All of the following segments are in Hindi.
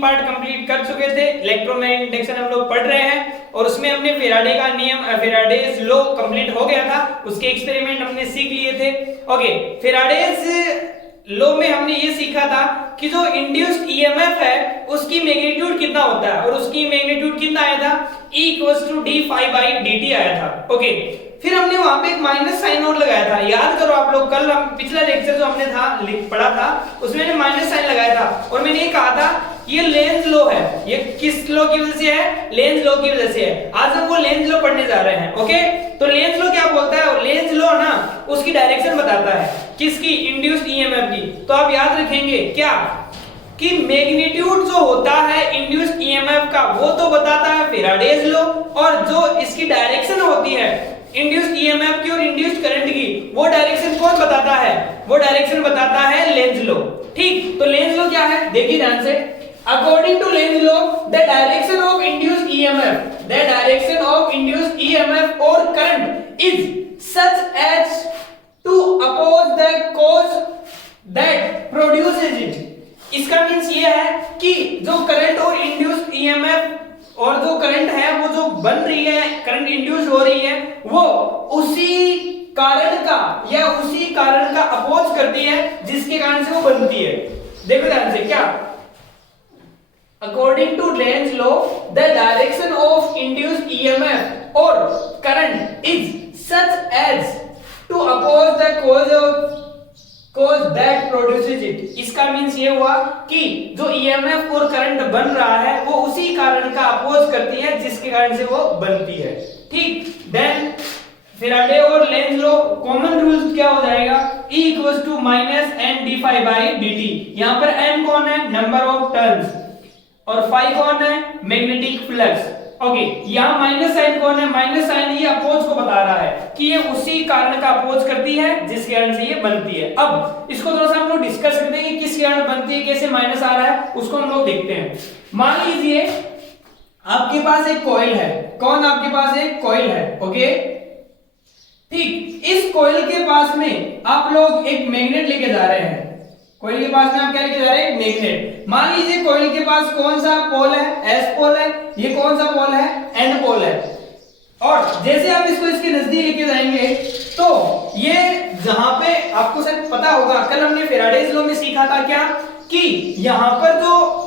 पार्ट कंप्लीट कर चुके थे, इलेक्ट्रोमैग्नेटिक इंडक्शन हम लोग पढ़ रहे हैं और उसमें हमने फैराडे का नियम, फैराडेज लॉ कंप्लीट हो गया था, उसके एक्सपेरिमेंट हमने सीख लिए थे। ओके, फैराडेज लॉ में हमने ये सीखा था कि जो इंड्यूस्ड ईएमएफ है उसकी मैग्नीट्यूड कितना होता है और उसकी मैग्नीट्यूड कितना आया था, E = d∅dt आया था। ओके, फिर हमने वहां पे एक माइनस साइन और लगाया था, याद करो आप लोग, कल हम पिछला लेक्चर जो हमने था पढ़ा था उसमें मैंने माइनस साइन लगाया था और मैंने ये कहा था ये लेंज लॉ है। ये किस लॉ की वजह से है? लेंज लॉ की वजह से है। आज हम वो लेंज लॉ पढ़ने जा रहे हैं। ओके, तो लेंज लॉ क्या बोलता है? और लेंज लॉ ना उसकी डायरेक्शन बताता है, किसकी? इंड्यूस्ड ईएमएफ की। तो आप याद रखेंगे क्या कि मैग्नीट्यूड जो होता है इंड्यूस्ड ईएमएफ का वो तो बताता है फैराडेज लॉ, और जो इसकी डायरेक्शन होती है इंड्यूस्ड ईएमएफ की और इंड्यूस्ड करंट की, वो डायरेक्शन कौन बताता है? वो डायरेक्शन बताता है लेंज लॉ। ठीक, तो लेंज लॉ क्या है देखिए ध्यान से। According to Lenz law the direction of induced EMF और current is such as to oppose the cause that produces it. इसका मींस ये है कि जो करंट और इंड्यूस्ड ईएमएफ और जो करंट है वो जो बन रही है, करंट इंड्यूस हो रही है, वो उसी कारण का या उसी कारण का अपोज करती है जिसके कारण से वो बनती है। देखो ध्यान से, क्या according to Lenz law the direction of induced EMF और current is such as to oppose the cause that produces it। इसका मींस ये हुआ कि जो ईएमएफ और करंट बन रहा है वो उसी कारण का अपोज करती है जिसके कारण से वो बनती है। ठीक, देन फैराडे और लेंज लॉ कॉमन रूल क्या हो जाएगा? E = -n d∅dt। यहां पर n कौन है? नंबर ऑफ टर्न्स, और phi कौन है? Magnetic flux. ओके, यहाँ माइनस साइन कौन है? माइनस साइन ये अपोज को बता रहा है कि ये उसी कारण का अपोज करती है जिसके कारण से ये बनती है। अब इसको थोड़ा सा हम लोग डिस्कस करते हैं कि किस कारण बनती है, कैसे माइनस आ रहा है, उसको हम लोग देखते हैं। मान लीजिए आपके पास एक कॉइल है। कौन? आपके पास एक कॉइल है। ओके, ठीक, इस कॉइल के पास में आप लोग एक मैग्नेट लेके जा रहे हैं। कॉइल के पास में आप क्या लेके जा रहे हैं? मैग्नेट। मान लीजिए कॉइल के पास कौन सा पोल है? S पोल है। ये कौन सा पोल है? N पोल है। और जैसे आप इसको इसके नजदीक लेके जाएंगे तो ये जहां पे आपको शायद पता होगा, कल हमने फैराडेज लॉ में सीखा था क्या कि यहां पर जो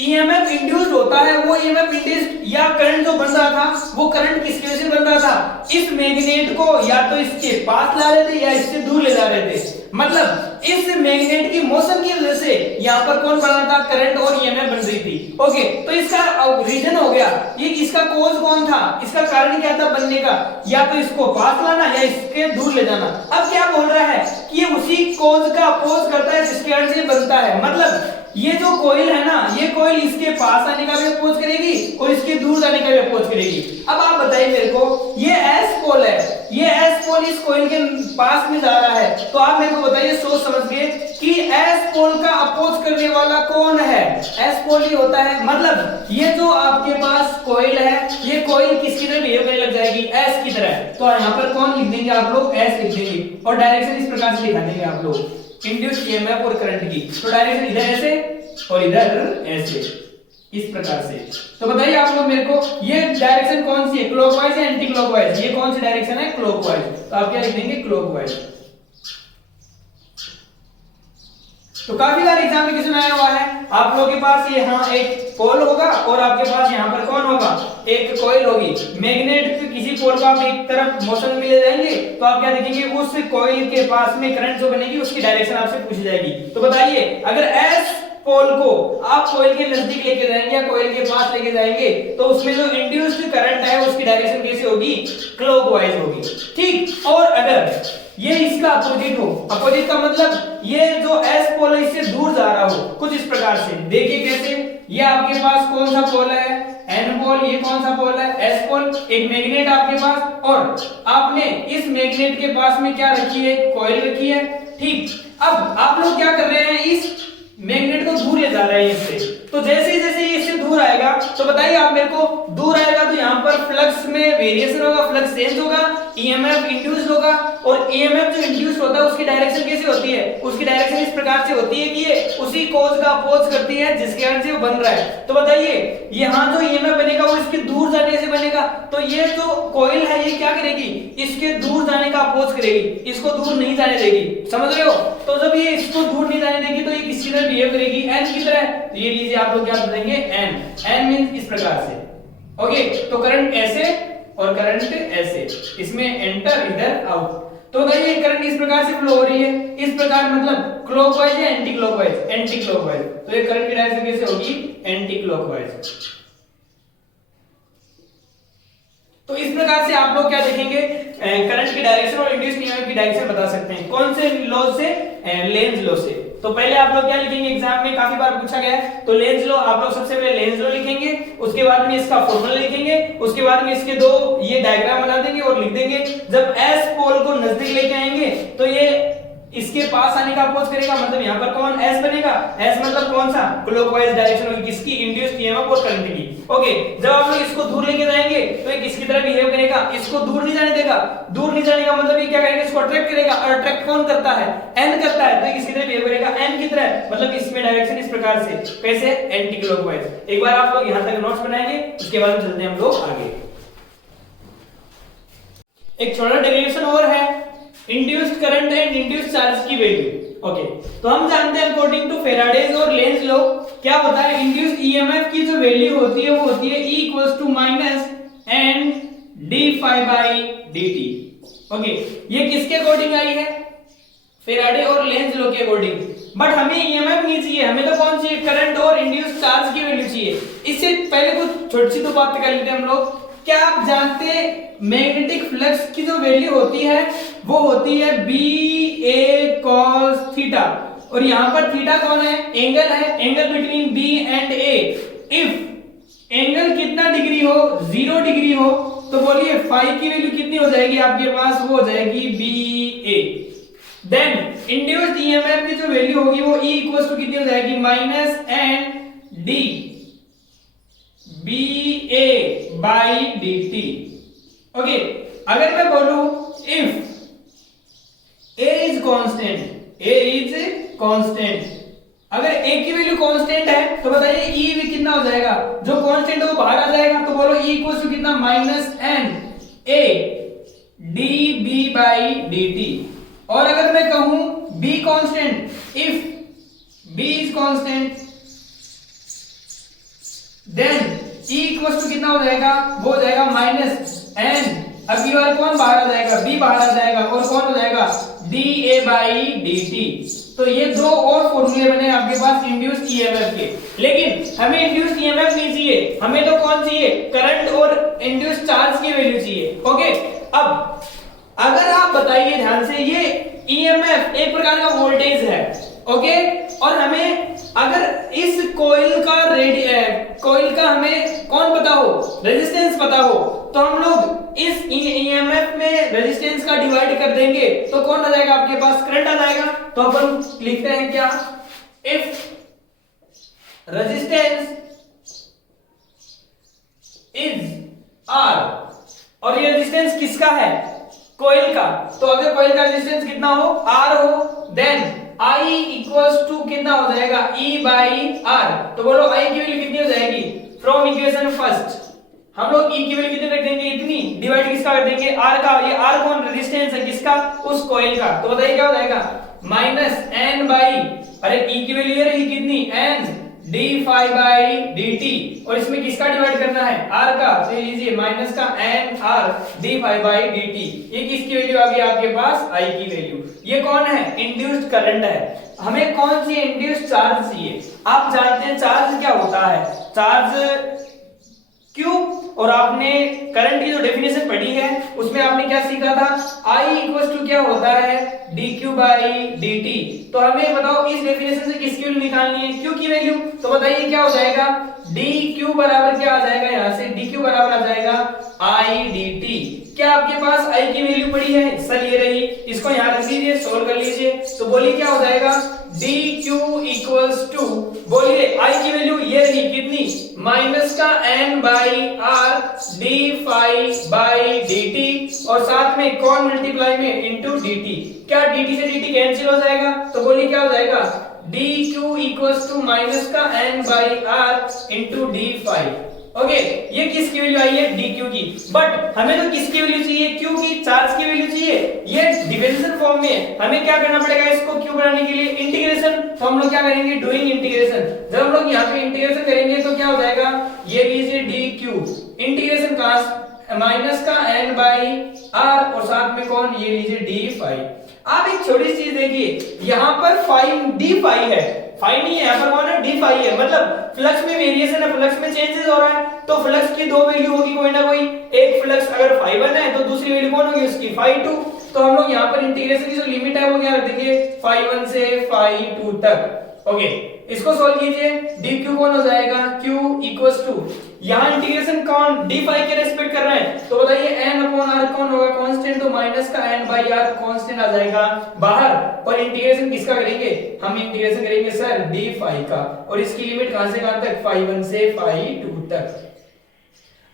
ईएमएफ इंड्यूस्ड होता है वो ईएमएफ इंड्यूस्ड या करंट जो बन रहा था वो करंट किसकी वजह से बन रहा था? इस मैग्नेट को या तो इसके पास ला रहे थे या इससे दूर ले जा रहे थे। मतलब इस मैग्नेट की मोशन की वजह से यहाँ पर कौन बन रहा था? करंट और ईएमएफ बन रही थी। ओके, तो इसका रीजन हो गया, ये इसका कॉज कौन था? इसका कारण क्या था बनने का? या तो इसको पास लाना या इसके दूर ले जाना। अब क्या बोल रहा है कि ये उसी कॉज का अपोज करता है जिसके कारण से बनता है। मतलब ये जो कॉइल है ना, ये कॉइल इसके पास आने का भी अपोज करेगी और इसके दूर जाने का भी अपोज करेगी। अब आप बताइए मेरे को, ये S पोल है, ये S पोल इस कॉइल के पास में जा रहा है, तो आप मेरे को बताइए सोच समझ के कि S पोल का अपोज करने वाला कौन है? S पोल ही होता है। मतलब ये जो आपके पास कॉइल है, ये कॉइल किसकी तरह बिहेव करने लग जाएगी? S की तरह। तो यहाँ पर कौन लिख देंगे आप लोग? S लिख देंगे और डायरेक्शन इस प्रकार से लिखा देंगे आप लोग, इंड्यूस्ड ईएमएफ और करंट की। तो डायरेक्शन इधर ऐसे और इधर ऐसे, इस प्रकार से। तो बताइए आप लोग मेरे को, ये डायरेक्शन कौन सी है? क्लॉकवाइज या एंटी क्लॉकवाइज? ये कौन सी डायरेक्शन है? क्लॉकवाइज। तो आप क्या लिख देंगे? क्लॉकवाइज। तो काफी बार एग्जामिनेशन आया हुआ है, आप लोगों के पास यहाँ एक पोल होगा और आपके पास यहाँ पर कौन होगा? एक कॉइल होगी। मैग्नेट के किसी पोल को आप एक तरफ मोशन में ले जाएंगे तो आप क्या देखेंगे? उस कॉइल के पास में करंट जो बनेगी उसकी डायरेक्शन आपसे पूछी जाएगी। तो बताइए, अगर S पोल को आप कॉइल के नजदीक लेके जाएंगे या कॉइल के पास लेके जाएंगे तो उसमें जो इंड्यूस्ड करंट है उसकी डायरेक्शन कैसे होगी? क्लॉकवाइज होगी। ठीक, और अगर ये इसका अपोजिट हो, अपोजिट का मतलब ये जो S पोल है इससे दूर जा रहा हो, कुछ इस प्रकार से। देखिए कैसे, ये आपके पास कौन सा पोल है? N पोल। ये कौन सा पोल है? S पोल। एक मैग्नेट आपके पास और आपने इस मैग्नेट के पास में क्या रखी है? कॉइल रखी है। ठीक, अब आप लोग क्या कर रहे हैं? इस मैग्नेट को दूर ले जा रहे हैं इससे। तो जैसे जैसे ये इससे दूर आएगा तो बताइए आप मेरे को, दूर आएगा तो यहाँ पर फ्लक्स में वेरिएशन होगा, फ्लक्स चेंज होगा ईएमएफ इंड्यूस होगा, और ईएमएफ जो इंड्यूस होता है उसकी डायरेक्शन कैसे होती है, उसकी डायरेक्शन इस प्रकार से होती है कि ये उसी कोज का अपोज करती है जिसके कारण से वो बन रहा है। तो बताइए यहाँ जो ईएमएफ बनेगा वो इसके दूर जाने से बनेगा, तो ये जो कॉइल है ये क्या करेगी, इसके दूर जाने का अपोज करेगी, इसको दूर नहीं जाने देगी, समझ रहे हो। तो जब ये इसको दूर नहीं जाने देगी तो ये किसकी तरह बिहेव करेगी, एन की तरह। तो ये लीजिए आप लोग क्या बताएंगे, एन, एन मींस इस प्रकार से। ओके, तो करंट ऐसे और करंट ऐसे, इसमें एंटर इधर आउट। तो बताइए करंट इस प्रकार से फ्लो हो रही है, इस प्रकार मतलब क्लॉकवाइज या एंटी क्लॉकवाइज, एंटी क्लॉकवाइज। तो ये करंट की डायरेक्शन कैसे होगी, एंटी क्लॉकवाइज। तो इस प्रकार से आप लोग क्या देखेंगे, करंट की डायरेक्शन और इंड्यूस्ड ईएमएफ की डायरेक्शन बता सकते हैं। कौन से लॉ से, लेंज लॉ से। तो पहले आप लोग क्या लिखेंगे, एग्जाम में काफी बार पूछा गया है, तो लेंज लॉ आप लोग सबसे पहले लेंज लॉ लिखेंगे, उसके बाद में इसका फॉर्मूला लिखेंगे, उसके बाद में इसके दो ये डायग्राम बना देंगे और लिख देंगे। जब एस पोल को नजदीक लेके आएंगे तो ये इसके पास आने का अपोज करेगा, मतलब यहाँ पर कौन एस बनेगा, एस मतलब कौन सा, क्लॉकवाइज डायरेक्शन होगी किसकी, इंड्यूस्ड ईएमएफ और करंट की। ओके, जब आप लोग इसको दूर लेके जाएंगे तो ये किसकी तरह बिहेव करेगा, इसको दूर नहीं जाने देगा। दूर नहीं जाने का मतलब ये क्या करेगा, इसको अट्रैक्ट करेगा, और अट्रैक्ट कौन करता है, एन करता है, तो ये किसकी तरह बिहेव करेगा, एन की तरह, मतलब इसमें डायरेक्शन इस प्रकार से, कैसे, एंटी क्लॉकवाइज। एक बार आप लोग यहाँ तक नोट्स बनाएंगे, उसके बाद में चलते हैं हम लोग आगे। एक छोटा डेरिवेशन और है, induced current and induced charge की वैल्यू। ओके, तो हम जानते हैं अकॉर्डिंग टू फैराडेज और लेंज लॉ क्या होता है, इंड्यूस्ड ईएमएफ की जो वैल्यू होती है वो होती है E = -N dφ/dt। ओके, ये किसके अकॉर्डिंग आई है, फैराडे और लेंज लॉ के अकॉर्डिंग। बट हमें ईएमएफ नहीं चाहिए, हमें तो कौन चाहिए, करंट और इंड्यूस्ड चार्ज की वैल्यू चाहिए। इससे पहले कुछ छोटी सी तो बात कर लेते हैं हम लोग। क्या आप जानते हैं मैग्नेटिक फ्लक्स की जो वैल्यू होती है वो होती है BA cos थीटा, और यहां पर थीटा कौन है, एंगल है, angle between B and A। If angle कितना डिग्री हो, 0 डिग्री हो, तो बोलिए फाई की वैल्यू कितनी हो जाएगी आपके पास, वो हो जाएगी BA। देन इंड्यूस्ड ईएमएफ की जो वैल्यू होगी वो E = कितनी हो जाएगी, -N dBA/dt। ओके, अगर मैं बोलूं इफ A is constant, अगर A की वैल्यू कांस्टेंट है तो बताइए E भी कितना हो जाएगा, जो कांस्टेंट है वो बाहर आ जाएगा, तो बोलो E = कितना, -N A dB/dt। और अगर मैं कहूं B constant, if B is constant then E = कितना हो जाएगा, वो हो जाएगा -N, अब ये वाला कौन बाहर आ जाएगा, B बाहर आ जाएगा, और कौन हो जाएगा, dA/dt। तो ये दो और फॉर्मूले बने आपके पास इंड्यूस्ड ईएमएफ के। लेकिन हमें इंड्यूस्ड ईएमएफ नहीं चाहिए, हमें तो कौन चाहिए, करंट और इंड्यूस्ड चार्ज की वैल्यू चाहिए। ओके, अब अगर आप बताइए ध्यान से, ये ईएमएफ एक प्रकार का वोल्टेज है, ओके, और हमें अगर इस कॉइल का हमें कौन पता हो, रेजिस्टेंस पता हो, तो हम लोग इस ईएमएफ में रेजिस्टेंस का डिवाइड कर देंगे तो कौन आ जाएगा आपके पास, करंट आ जाएगा। तो अपन लिखते हैं क्या, इफ रेजिस्टेंस इज R, और ये रेजिस्टेंस किसका है, कॉइल का, तो अगर कॉइल का रेजिस्टेंस कितना हो, R हो, देन I = कितना हो जाएगा, E/R। तो बोलो I की वैल्यू कितनी हो जाएगी, फ्रॉम इक्वेशन फर्स्ट हम लोग E की वैल्यू कितनी रख देंगे, इतनी, डिवाइड किसका कर देंगे, R का, ये R कौन, रेजिस्टेंस है किसका, उस कॉइल का। तो बताइए क्या हो जाएगा, -N/, अरे E की वैल्यू ये रही कितनी, N dφ/dt, और इसमें किसका डिवाइड करना है, R का, तो ये लीजिए माइनस का NR dφ/dt। ये किसकी वैल्यू आ गई आपके पास, I की वैल्यू। ये कौन है, इंड्यूस्ड करंट है। हमें कौन सी इंड्यूस्ड चार्ज चाहिए, आप जानते हैं चार्ज क्या होता है, चार्ज Q, और आपने करंट की जो डेफिनेशन पढ़ी है उसमें आपने क्या सीखा था, I = क्या होता है, dQ/dt। तो हमें बताओ इस डेफिनेशन से किसकी वैल्यू निकालनी है, Q की वैल्यू। तो बताइए क्या हो जाएगा, dQ बराबर क्या आ जाएगा, यहां से dQ बराबर आ जाएगा I dt। क्या आपके पास I की वैल्यू पड़ी है, सर ये रही, इसको यहां रख लीजिए, सोल्व कर लीजिए। तो बोलिए क्या हो जाएगा, dQ = बोलिए I की वैल्यू ये रही कितनी, -N/R dφ/dt, और साथ में कौन मल्टीप्लाई में इनटू dt। क्या dt से dt कैंसिल हो जाएगा, तो बोलिए क्या हो जाएगा, dq इक्वल्स टू माइनस का n by r into D phi. Okay, ये किसकी वैल्यू आई है, dq की। बट हमें तो किसकी वैल्यू चाहिए, q की, चार्ज की वैल्यू चाहिए। ये डिफरेंशियल फॉर्म में है, हमें क्या करना पड़ेगा, इसको q बनाने के लिए इंटीग्रेशन। तो हम लोग क्या करेंगे, डूइंग इंटीग्रेशन। जब हम लोग यहाँ पे इंटीग्रेशन करेंगे तो क्या हो जाएगा, ये लीजिए dq इंटीग्रेशन का माइनस का n बाई r और साथ में कौन, ये लीजिए डी फाई। आप एक छोटी चीज देखिए, यहाँ पर फाई डी फाई है, फाई नहीं है, यहाँ पर कौन है, डी फाई है। मतलब फ्लक्स में वेरिएशन है, फ्लक्स में चेंजेस हो रहा है, तो फ्लक्स की दो वैल्यू होगी कोई ना कोई। एक फ्लक्स अगर फाई 1 है तो दूसरी वैल्यू कौन होगी उसकी, फाई 2। तो हम लोग यहाँ पर इंटीग्रेशन की जो लिमिट है वो क्या रख देंगे, फाई 1 से फाई 2 तक। ओके, इसको सॉल्व कीजिए, dq कौन हो जाएगा, q इक्वल्स टू, यहाँ इंटीग्रेशन कौन डी फाई के रेस्पेक्ट कर रहे हैं, तो बताइए n अपॉन r कौन होगा, कांस्टेंट, तो माइनस का n बाई r कांस्टेंट आ जाएगा बाहर। और इंटीग्रेशन किसका करेंगे, हम इंटीग्रेशन करेंगे सर डी फाई का, और इसकी लिमिट कहां से कहां तक, फाई 1 से फाई 2 तक।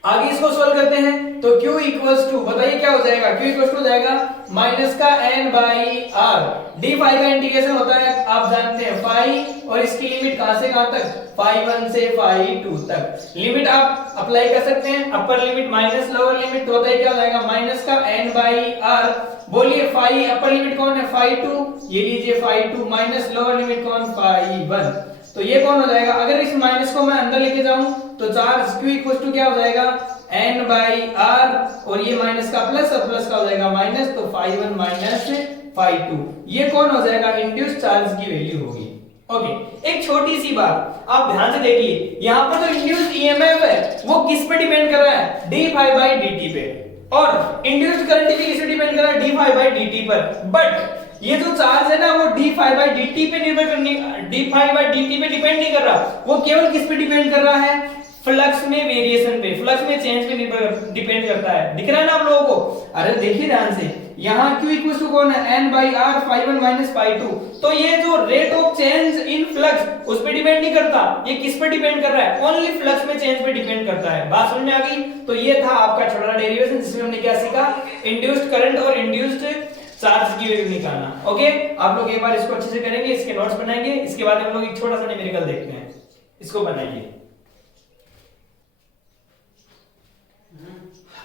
आगे इसको सोल्व करते हैं, तो q इक्वल्स टू, बताइए क्या हो जाएगा, q इक्वल्स टू हो जाएगा माइनस का n by r। D phi का इंटीग्रेशन होता है आप जानते हैं फाई, और इसकी लिमिट कहां से कहां तक, फाई 1 से फाई 2 तक। लिमिट आप अप्लाई कर सकते हैं, upper limit minus lower limit, तो होता है क्या हो जाएगा, माइनस का n बाई r। बोलिए फाई अपर लिमिट कौन है, फाई 2, ये लीजिए फाई 2, माइनस लोअर लिमिट कौन, फाई 1। तो ये कौन हो जाएगा, अगर इस माइनस को मैं अंदर लेके जाऊं तो चार्ज q इक्वल टू क्या हो जाएगा, n बाई r, और ये माइनस का प्लस और प्लस का हो जाएगा माइनस, तो फाई 1 माइनस फाई 2। ये कौन हो जाएगा, इंड्यूस्ड चार्ज की वैल्यू होगी। ओके, एक छोटी सी बात आप ध्यान से देखिए, यहाँ पर जो इंड्यूस्ड ईएमएफ है वो किस पे डिपेंड कर रहा है, डी फाई बाई dt पे, और इंड्यूस्ड करंट भी किस पे डिपेंड कर रहा है, डी फाई बाई dt पर। बट ये जो चार्ज है ना वो डी फाई बाई dt पे निर्भर करनी, डी फाई बाई dt पे डिपेंड नहीं कर रहा, वो केवल किस पे डिपेंड कर रहा है, फ्लक्स में वेरिएशन पे, फ्लक्स में चेंज पे डिपेंड करता है। दिख रहा है ना आप लोगों को, अरे देखिए ध्यान से, यहाँ q इक्वल टू कौन है, n by r, phi 1 minus phi 2। तो ये जो rate of change in flux उस पे डिपेंड नहीं करता, ये किस पे डिपेंड कर रहा है, ओनली फ्लक्स में चेंज पे डिपेंड करता है। बात समझ में आ गई। तो ये था आपका छोटा डेरिवेशन जिसमें हमने क्या सीखा, इंड्यूस्ड करंट और इंड्यूस्ड चार्ज की वैल्यू निकालना। ओके, आप लोग एक बार इसको अच्छे से करेंगे, इसके नोट्स बनाएंगे, इसके बाद हम लोग एक छोटा सा न्यूमेरिकल देखते हैं, इसको बनाइए।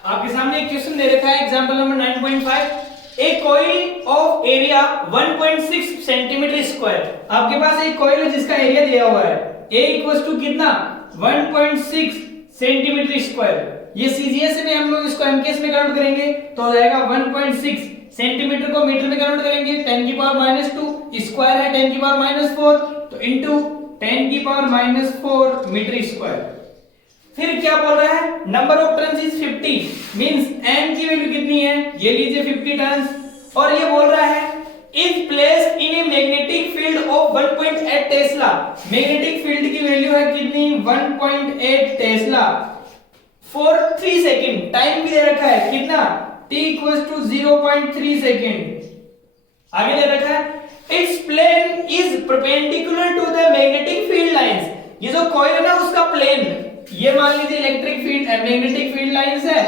आपके सामने एक क्वेश्चन दे रखा है, example number 9.5, A coil of area 1.6 centimetre square. आपके पास एक कॉइल है जिसका एरिया दिया हुआ है, ए इक्वल्स टू कितना, 1.6 सेंटीमीटर स्क्वायर। ये सीजीएस में हम लोग इसको एमकेएस में कन्वर्ट करेंगे तो हो जाएगा 1.6 सेंटीमीटर को मीटर में कन्वर्ट करेंगे, 10 की पावर -2, स्क्वायर है 10 की पावर -4, तो इनटू 10 की पावर -4 मीटर स्क्वायर। फिर क्या बोल रहा है, number of turns is 50, means n की वैल्यू कितनी है, ये लीजिए 50 टर्न्स। और ये बोल रहा है if placed in a magnetic field of 1.8 Tesla, magnetic field की वैल्यू है कितनी, 1.8 टेस्ला फॉर 3 सेकंड। टाइम भी दे रखा है कितना, t इक्वल्स टू 0.3 सेकंड। आगे दे रखा है its plane is perpendicular to the magnetic field lines. ये जो कॉइल है ना उसका प्लेन, ये मान लीजिए electric field magnetic field lines है।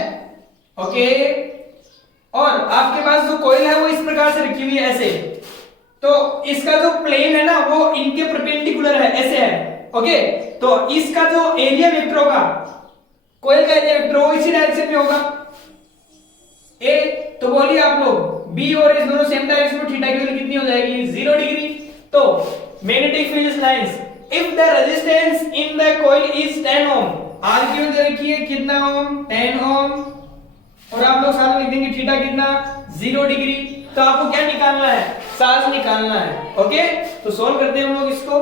ओके, और आपके पास जो कॉइल है वो इस प्रकार से रखी हुई है ऐसे, तो इसका जो प्लेन है ना वो इनके परपेंडिकुलर है, ऐसे है। ओके, तो इसका जो एरिया वेक्टर होगा, कॉइल का एरिया वेक्टर वो इसी डायरेक्शन में होगा ए। तो बोलिए आप लोग बी और एस दोनों सेम डायरेक्शन में, थीटा की वैल्यू कितनी हो जाएगी, 0 डिग्री। तो magnetic field lines if the resistance in the coil is 10 ohm, R की वैल्यू दे रखी है कितना ओम, 10 ओम, और आप लोग साथ में लिख देंगे थीटा कितना, 0 डिग्री। तो आपको क्या निकालना है, चार्ज निकालना है। ओके, तो सॉल्व करते हैं हम लोग इसको।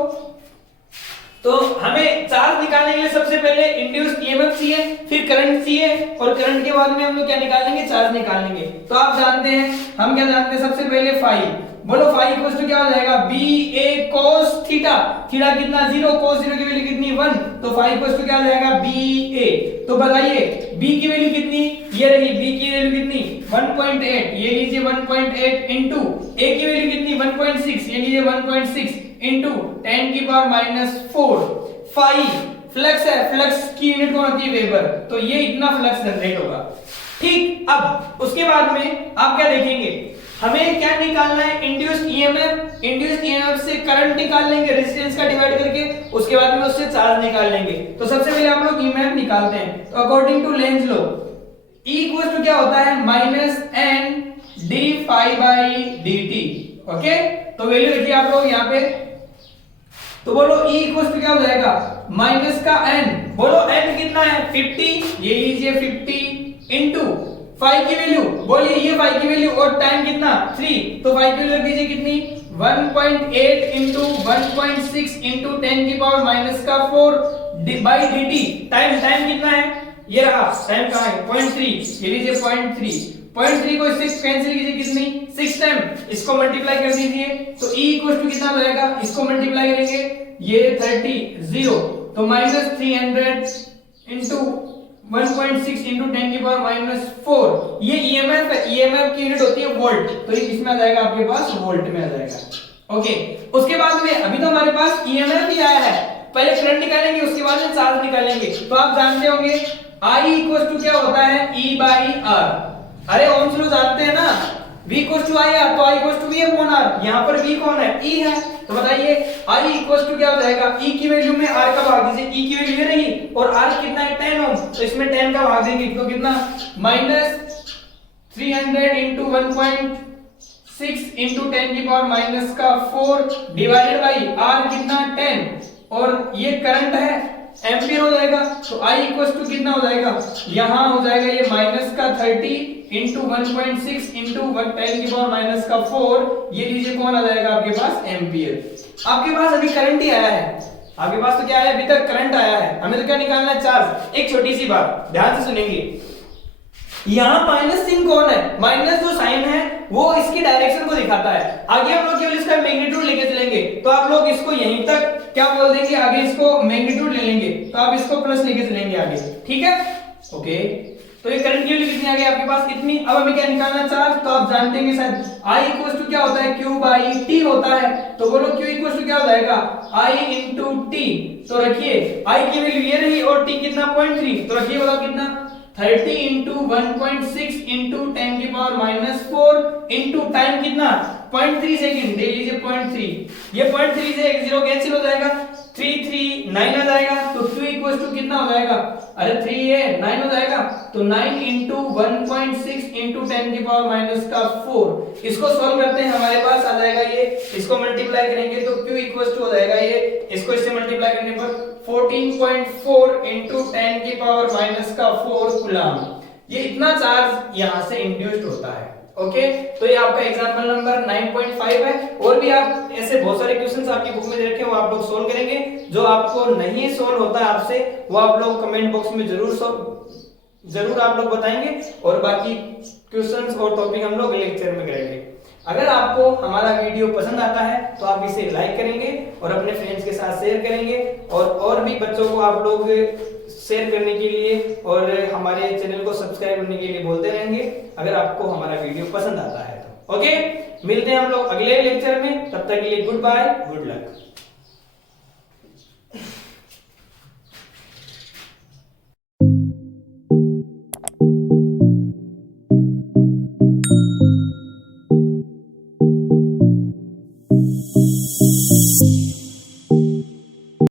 तो हमें चार्ज निकालने के लिए सबसे पहले इंड्यूस्ड ईएमएफ चाहिए, फिर करंट चाहिए, और करंट के बाद में हम लोग क्या निकालेंगे, चार्ज निकालेंगे। तो आप जानते हैं, हम क्या जानते हैं, सबसे पहले फाई, बोलो फाई इक्वल्स टू क्या हो जाएगा, बी ए कोस थीटा, थीटा कितना 0, कोस 0 की वैल्यू कितनी 1, तो फाई इक्वल्स टू क्या हो जाएगा, बी ए। तो बताइए बी की वैल्यू कितनी, ये रही बी की वैल्यू कितनी 1.8, ये लीजिए 1.8 इनटू ए की वैल्यू कितनी 1.6, ये लीजिए 1.6 इनटू 10 की पावर -4। फाई फ्लक्स है, फ्लक्स की यूनिट कौन होती है, वेबर, तो ये इतना फ्लक्स जनरेट होगा। ठीक, अब उसके बाद में आप क्या देखेंगे, हमें क्या निकालना है, इंड्यूस्ड ईएमएफ। इंड्यूस्ड ईएमएफ से करंट निकाल लेंगे रेजिस्टेंस का डिवाइड करके, उसके बाद में उससे चार्ज निकाल लेंगे। तो सबसे पहले आप लोग ईएमएफ निकालते हैं। तो according to Lenz law E equal to क्या होता है, minus N D phi by D T. Okay, तो वैल्यू रखिए आप लोग यहाँ पे। तो बोलो E इक्वल टू क्या हो जाएगा, माइनस का n, बोलो n कितना है 50, ये लीजिए 50 इंटू 5 की वैल्यू, बोलिए ये 5 की वैल्यू, और टाइम कितना 3, तो 5 की वैल्यू रख दीजिए कितनी 1.8 इंटू 1.6 इंटू 10 की पावर माइनस का 4 बाई dt। टाइम कितना है, ये रहा टाइम कहाँ है 0.3, ये लीजिए 0.3 को इससे कैंसिल कीजिए कितनी 6 टाइम, इसको मल्टीप्लाई कर दीजिए। तो E इक्वल टू कितना हो जाएगा, इसको मल्टीप्लाई करेंगे ये 30 0, तो माइनस 300 इंटू 1.6 इंटू 10 की पावर माइनस 4, ये ईएमएफ है, ईएमएफ की यूनिट होती है वोल्ट, तो ये किसमें आ जाएगा आपके पास, वोल्ट में आ जाएगा। ओके, उसके बाद में अभी तो हमारे पास ईएमएफ ही आया है, पहले करंट निकालेंगे उसके बाद में चार्ज निकालेंगे। तो आप जानते होंगे I इक्वल टू क्या होता है, E बाई R। अरे ओम्स लॉ जानते हैं ना, V equal to I R, तो I equal to V upon R, यहाँ पर V कौन है, E है, तो बताइए I इक्वल टू क्या हो जाएगा, E की वैल्यू में R का भाग दीजिए, E की वैल्यू ये रही और R कितना है 10 ओम, तो इसमें 10 का भाग देंगे तो कितना माइनस 300 इंटू 1.6 इंटू 10 की पावर माइनस का 4 डिवाइडेड बाई R कितना 10, और ये करंट है एम्पियर हो जाएगा। तो I इक्वल टू कितना हो जाएगा, यहाँ हो जाएगा ये माइनस का 30 इंटू 1.6 इंटू 10 की पावर माइनस का 4, ये लीजिए कौन आ जाएगा आपके पास, एम्पियर। आपके पास अभी करंट ही आया है, आपके पास तो क्या है, अभी तक करंट आया है, हमें तो क्या निकालना है, चार्ज। एक छोटी सी बात ध्यान से सुनेंगे, यहाँ माइनस चिन्ह कौन है, माइनस जो साइन है वो इसकी डायरेक्शन को दिखाता है। आगे हम लोग केवल इसका मैग्नीट्यूड लेके चलेंगे, तो आप लोग इसको यहीं तक क्या बोल देंगे, आगे इसको मैग्नीट्यूड ले लेंगे, तो आप इसको प्लस लेके चलेंगे आगे, ठीक है। ओके, तो ये करंट की वैल्यू कितनी आ गई आपके पास, इतनी। अब हमें क्या निकालना चार्ज, तो आप जानते हैं शायद I इक्वल टू क्या होता है, Q बाई T होता है, तो बोलो Q इक्वल टू क्या हो जाएगा, I इंटू T। तो रखिए I की वैल्यू ये रही और T कितना 0.3, तो रखिए बोला कितना 30 इंटू 1.6 इंटू 10 की पावर माइनस 4 इंटू टाइम कितना 0.3 सेकंड, दे लीजिए 0.3, ये 0.3 से एक जीरो कैंसिल हो जाएगा, 3 3 9 आ जाएगा, तो Q इक्वल टू कितना हो जाएगा, अरे 3 है 9 हो जाएगा, तो 9 इंटू 1.6 इंटू 10 की पावर माइनस का 4, इसको सॉल्व करते हैं, हमारे पास आ जाएगा ये, इसको मल्टीप्लाई करेंगे तो Q इक्वल टू हो जाएगा ये, इसको इससे मल्टीप्लाई करने पर 14.4 इंटू 10 की पावर माइनस का 4 कूलम, ये इतना चार्ज यहां से इंड्यूस्ड होता है। ओके, तो ये आपका एग्जांपल नंबर 9.5 है, और भी आप ऐसे बहुत सारे क्वेश्चंस आपकी बुक में दे रखे हैं, वो आप लोग सोल्व करेंगे। जो आपको नहीं सोल्व होता आपसे, वो आप लोग कमेंट बॉक्स में जरूर आप लोग बताएंगे, और बाकी क्वेश्चंस और टॉपिक हम लोग लेक्चर में करेंगे। अगर आपको हमारा वीडियो पसंद आता है तो आप इसे लाइक करेंगे और अपने फ्रेंड्स के साथ शेयर करेंगे, और भी बच्चों को आप लोग शेयर करने के लिए और हमारे चैनल को सब्सक्राइब करने के लिए बोलते रहेंगे, अगर आपको हमारा वीडियो पसंद आता है तो। ओके, मिलते हैं हम लोग अगले लेक्चर में, तब तक के लिए गुड बाय, गुड लक।